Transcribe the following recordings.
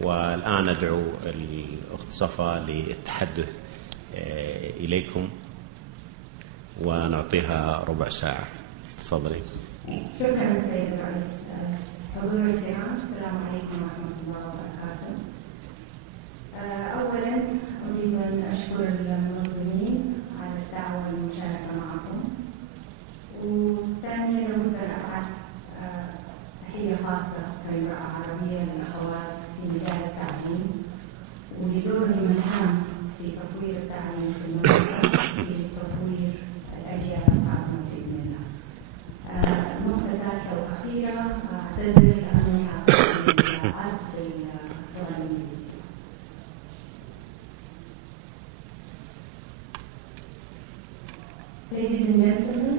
والآن أدعو الأخت صفاء للتحدث إليكم ونعطيها ربع ساعة. تفضلي. شكرا سيد الرئيس. حضور الكرام، السلام عليكم ورحمة الله وبركاته. أولا أريد أن أشكر المنظمين على الدعوة والمشاركة معكم، وثانيا أود أن أبعث تحية خاصة كامرأة عربية للأخوات في مجال التعليم ولدورهم الهام في تطوير التعليم في المنطقة في تطوير الأجيال القادمة بإذن الله. النقطة الثالثة والأخيرة أعتذر لأنني أعرف باللغة الإنجليزية. Ladies and gentlemen,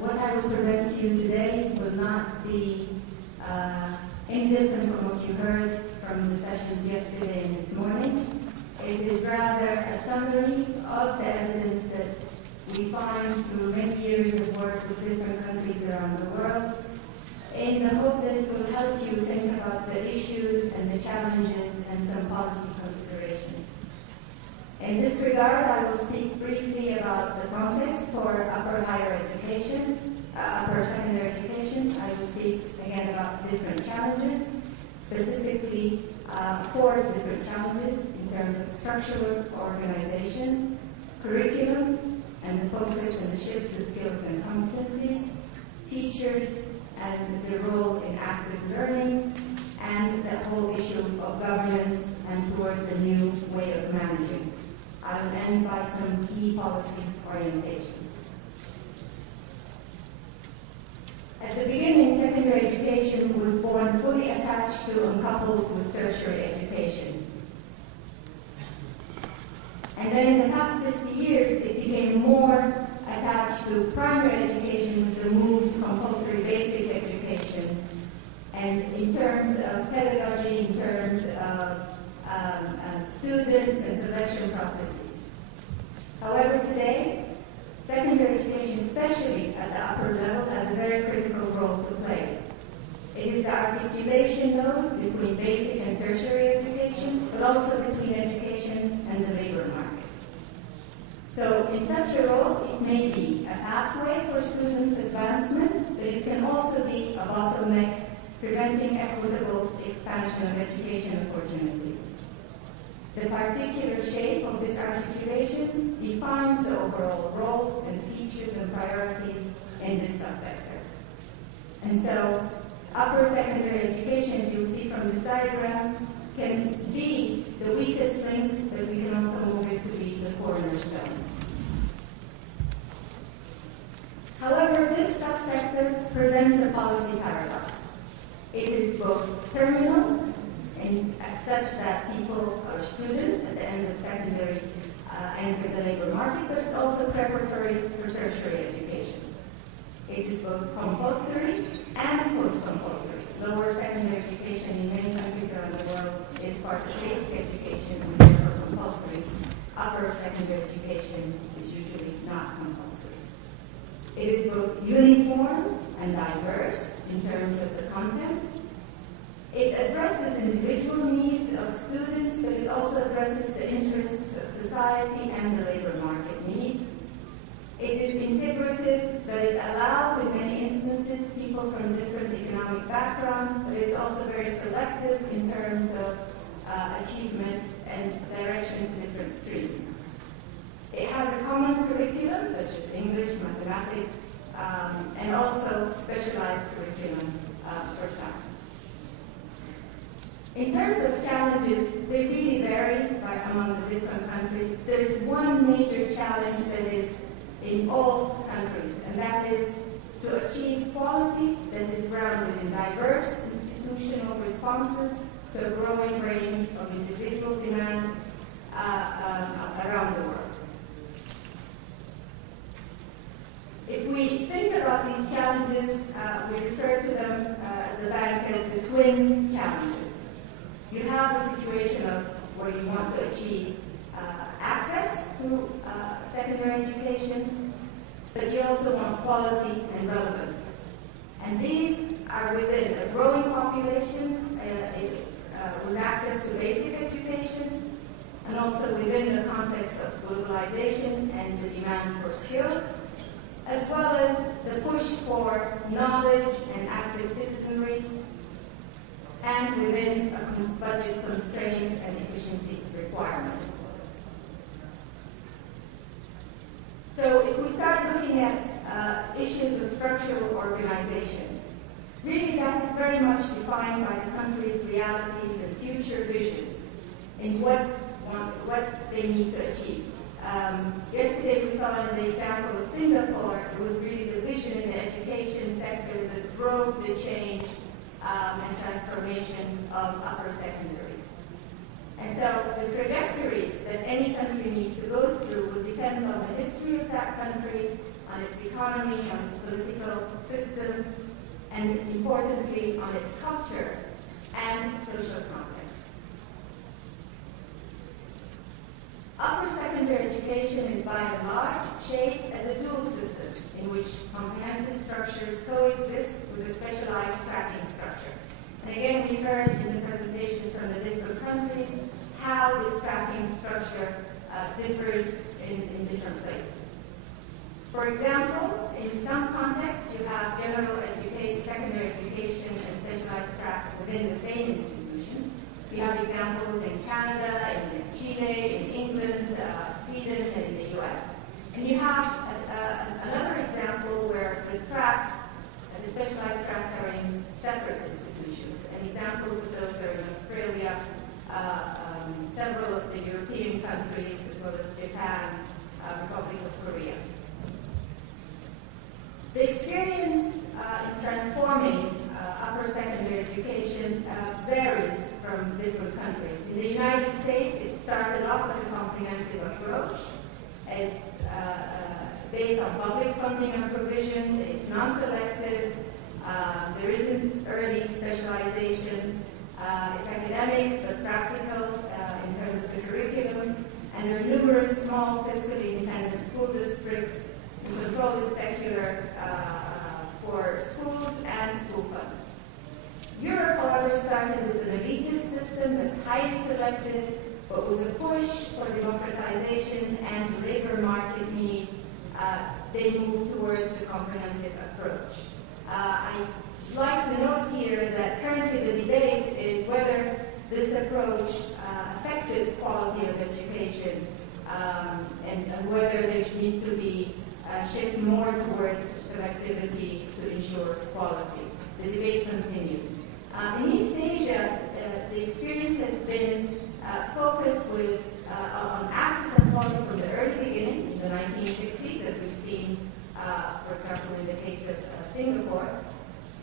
what I will present to you today will not be any different from what you heard from the sessions yesterday and this morning. It is rather a summary of the evidence that we find through many years of work with different countries around the world, in the hope that it will help you think about the issues and the challenges and some policy considerations. In this regard, I will speak briefly about the context for upper higher education, upper secondary education. I will speak again about different challenges, specifically 4 different challenges in terms of structural organization, curriculum, and the focus and the shift to skills and competencies, teachers and their role in active learning, and the whole issue of governance and towards a new way of managing. I will end by some key policy orientations. At the beginning, secondary education was born fully attached to and coupled with tertiary education. And then in the past 50 years, it became more attached to primary education, was removed compulsory basic education. And in terms of pedagogy, in terms of students and selection processes. However, today, secondary education, especially at the upper level, has a very critical role to play. It is the articulation node between basic and tertiary education, but also between education and the labor market. So in such a role, it may be a pathway for students' advancement, but it can also be a bottleneck, preventing equitable expansion of education opportunities. The particular shape of this articulation defines the overall role and features and priorities in this subsector. And so, upper secondary education, as you'll see from this diagram, can be the weakest link, but we can also move it to be the cornerstone. However, this subsector presents a policy paradox. It is both terminal, and such that people or students at the end of secondary enter the labor market, but it's also preparatory for tertiary education. It is both compulsory and post-compulsory. Lower secondary education in many countries around the world is part of basic education and therefore compulsory. Upper secondary education is usually not compulsory. It is both uniform and diverse in terms of the content. It addresses individual needs of students, but it also addresses the interests of society and the labor market needs. It is integrative, but it allows, in many instances, people from different economic backgrounds, but it's also very selective in terms of achievements and direction to different streams. It has a common curriculum, such as English, mathematics, and also specialized curriculum for staff. In terms of challenges, they really vary among the different countries. There is one major challenge that is in all countries, and that is to achieve quality that is grounded in diverse institutional responses to a growing range of individual demands around the world. If we think about these challenges, we refer to them at the bank as the twin challenges. You have a situation of where you want to achieve access to secondary education, but you also want quality and relevance. And these are within a growing population, with access to basic education, and also within the context of globalization and the demand for skills, as well as the push for knowledge and active citizenry, and within a budget constraint and efficiency requirements. So if we start looking at issues of structural organization, really that is very much defined by the country's realities and future vision in what they need to achieve. Yesterday we saw in the example of Singapore, it was really the vision in the education sector that drove the change and transformation of upper secondary. And so the trajectory that any country needs to go through will depend on the history of that country, on its economy, on its political system, and importantly on its culture and social context. Upper secondary education is by and large shaped as a dual system in which comprehensive structures coexist with a specialized tracking structure. And again, we heard in the presentations from the different countries how this tracking structure differs in different places. For example, in some contexts, you have general education, secondary education, and specialized tracks within the same institution. We have examples in Canada, in Chile, in England, Sweden, and in the US. And you have another example where the tracks, the specialized tracks, are in separate institutions. And examples of those are in Australia, several of the European countries, as well as Japan, Republic of Korea. The experience in transforming upper secondary education varies from different countries. In the United States, it started off with a comprehensive approach. Based on public funding and provision, it's non-selective, there isn't early specialization, it's academic but practical in terms of the curriculum, and there are numerous small fiscally independent school districts, and control is secular for schools and school funds. Europe, however, started as an elitist system that's highly selective, but with a push for democratization and labor market needs, they moved towards the comprehensive approach. I'd like to note here that currently the debate is whether this approach affected quality of education and whether there needs to be a shift more towards selectivity to ensure quality. The debate continues. In East Asia, the experience has been focused on access and quality from the early beginning, in the 1960s, as we've seen, for example, in the case of Singapore.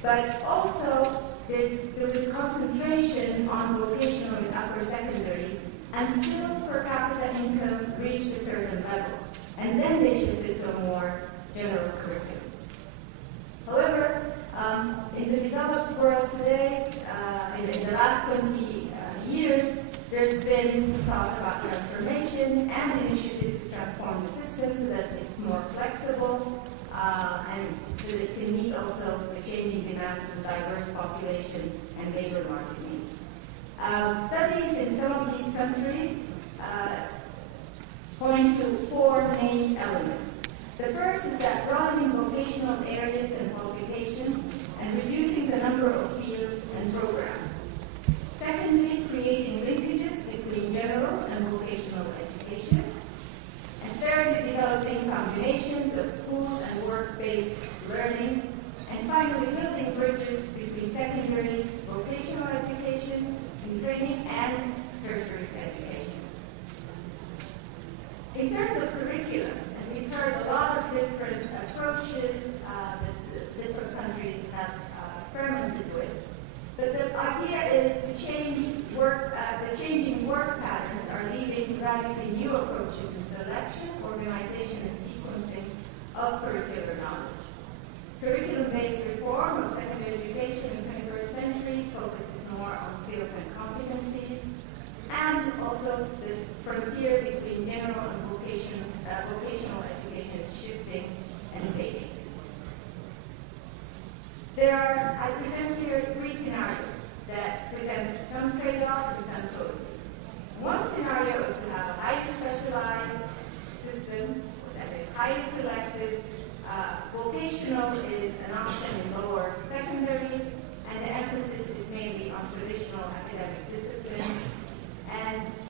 But also, there was concentration on vocational and upper secondary until per capita income reached a certain level. And then they shifted to a more general curriculum. However, in the developed world today, in the last 20 years, there's been talk about transformation and initiatives to transform the system so that it's more flexible and so that it can meet also the changing demands of diverse populations and labor market needs. Studies in some of these countries point to four main elements. The first is that broadening vocational areas and qualifications and reducing the number of fields and programs. Secondly, creating linkages between general and vocational education. And thirdly, developing combinations of schools and work-based learning. And finally, building bridges between secondary, vocational education, and training, and tertiary education. In terms of curriculum, and we've heard a lot of different approaches that different countries have experimented with. But the idea is to change work, the changing work patterns are leading radically new approaches in selection, organization, and sequencing of curricular knowledge. Curriculum-based reform of secondary education in the 21st century focuses more on skills and competencies, and also the frontier between general and vocational education is shifting and fading. I present here three scenarios. that present some trade-offs and some choices. One scenario is to have a highly specialized system that is highly selective. Vocational is an option in lower